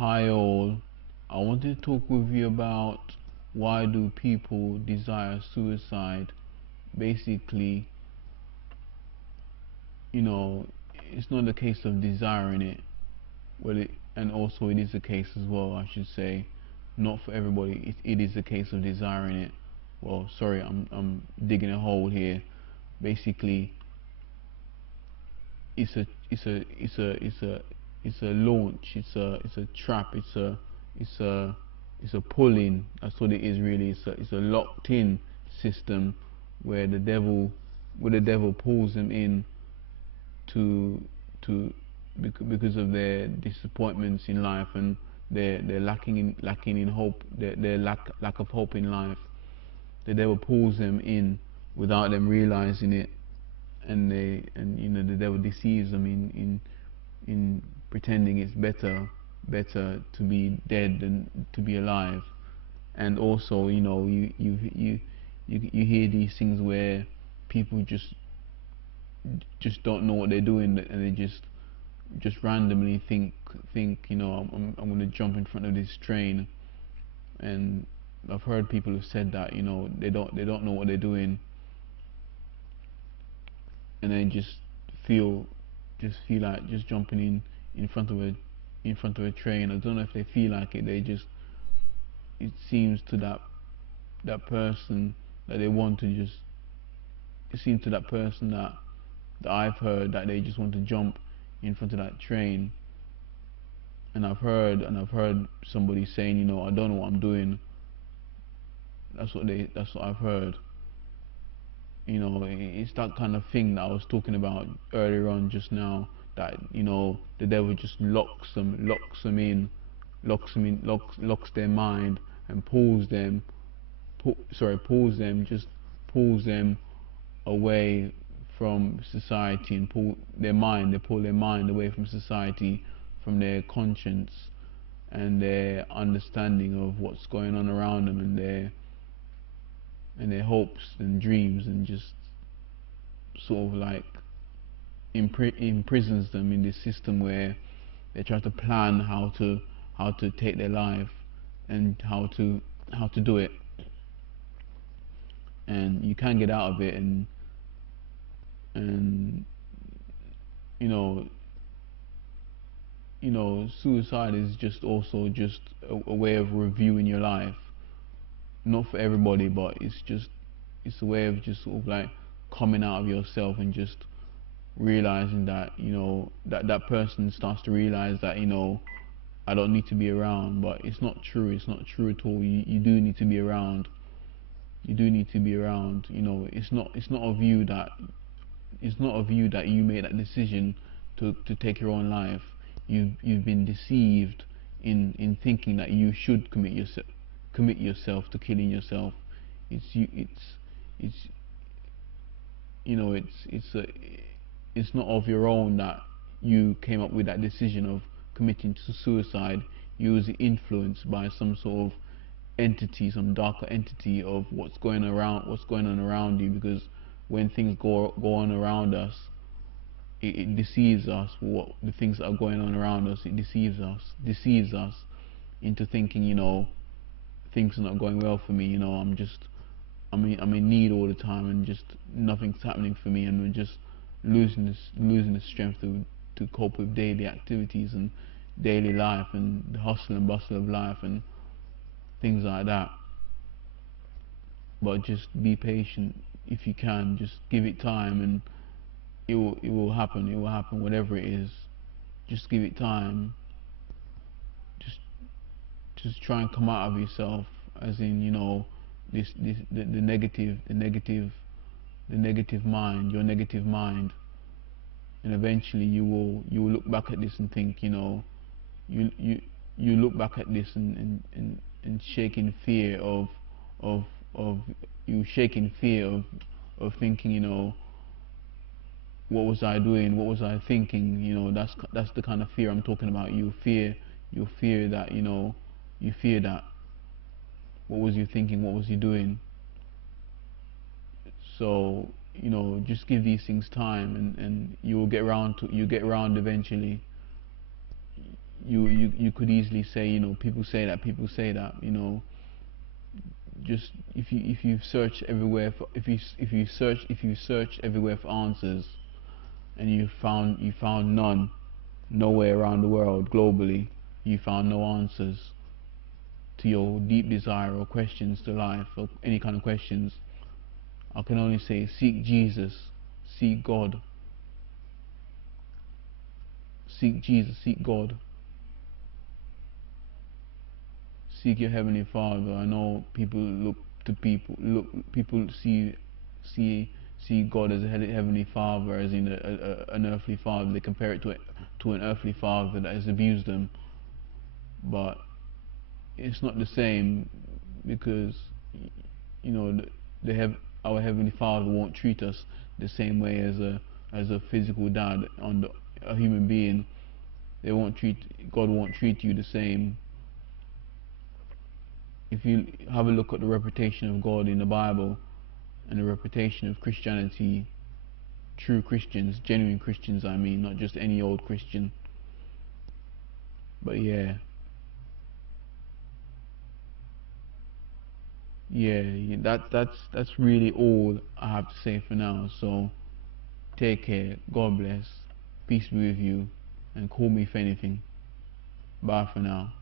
Hi all, I wanted to talk with you about why do people desire suicide. Basically, you know, it's not a case of desiring it, and also it is a case as well, I should say, not for everybody, it is a case of desiring it. Well, sorry, I'm digging a hole here. Basically, it's a it's a it's a it's a it's a launch. It's a trap. It's a it's a pull-in. That's what it is really. It's a locked-in system where the devil pulls them in to to because of their disappointments in life, and their lacking in hope, their lack of hope in life. The devil pulls them in without them realizing it, and the devil deceives them in pretending it's better to be dead than to be alive. And also, you hear these things where people just don't know what they're doing, and they just randomly think, I'm going to jump in front of this train. And I've heard people have said that, they don't know what they're doing, and they just feel like just jumping in front of a train. I don't know if they feel like it. It seems to that person that they want to just. It seems to that person that I've heard that they just want to jump in front of that train. And I've heard somebody saying, I don't know what I'm doing. That's what I've heard. It's that kind of thing that I was talking about earlier on just now, that the devil just locks their mind, and pulls them away from society, and pull their mind away from society, from their conscience and their understanding of what's going on around them, and their hopes and dreams, and just sort of like imprisons them in this system where they try to plan how to take their life, and how to do it. And you can get out of it, and you know suicide is just also just a way of reviewing your life. Not for everybody, but it's a way of just sort of like coming out of yourself, and just realizing that that person starts to realize that I don't need to be around. But it's not true. It's not true at all. You do need to be around. You do need to be around. It's not of you that you made that decision to take your own life. You've been deceived in thinking that you should commit yourself to killing yourself. It's it's not of your own that you came up with that decision of committing to suicide. You was influenced by some sort of entity, some darker entity of what's going on around you. Because when things go on around us, it deceives us. What the things that are going on around us, it deceives us into thinking, things are not going well for me. I'm in need all the time, and just nothing's happening for me, and I'm just losing the strength to cope with daily activities and daily life, and the hustle and bustle of life, and things like that. But just be patient if you can. Just give it time, and it will happen. It will happen, whatever it is. Just give it time. Just just try and come out of yourself, as in the negative mind, your negative mind. And eventually you will look back at this and think, you you you look back at this, and shake in fear of of you shake in fear of thinking, what was I doing, what was I thinking. That's the kind of fear I'm talking about. You fear that, you fear that. What was you thinking, what was you doing? So just give these things time, and you get round eventually. you could easily say, you know, people say that, you know, just if you search everywhere for, if you search everywhere for answers, and you found none nowhere around the world globally, you found no answers to your deep desire or questions to life or any kind of questions, I can only say seek Jesus, seek God, seek Jesus, seek God, seek your heavenly Father. I know people look to people see see God as a heavenly Father, as in an earthly father. They compare it to an earthly father that has abused them, but it's not the same, because you know they have our heavenly Father won't treat us the same way as a physical dad on a human being. They won't treat God won't treat you the same. If you have a look at the reputation of God in the Bible and the reputation of Christianity, true Christians, genuine Christians, I mean, not just any old Christian. But yeah, that's really all I have to say for now. So take care, God bless, peace be with you, and call me if anything. Bye for now.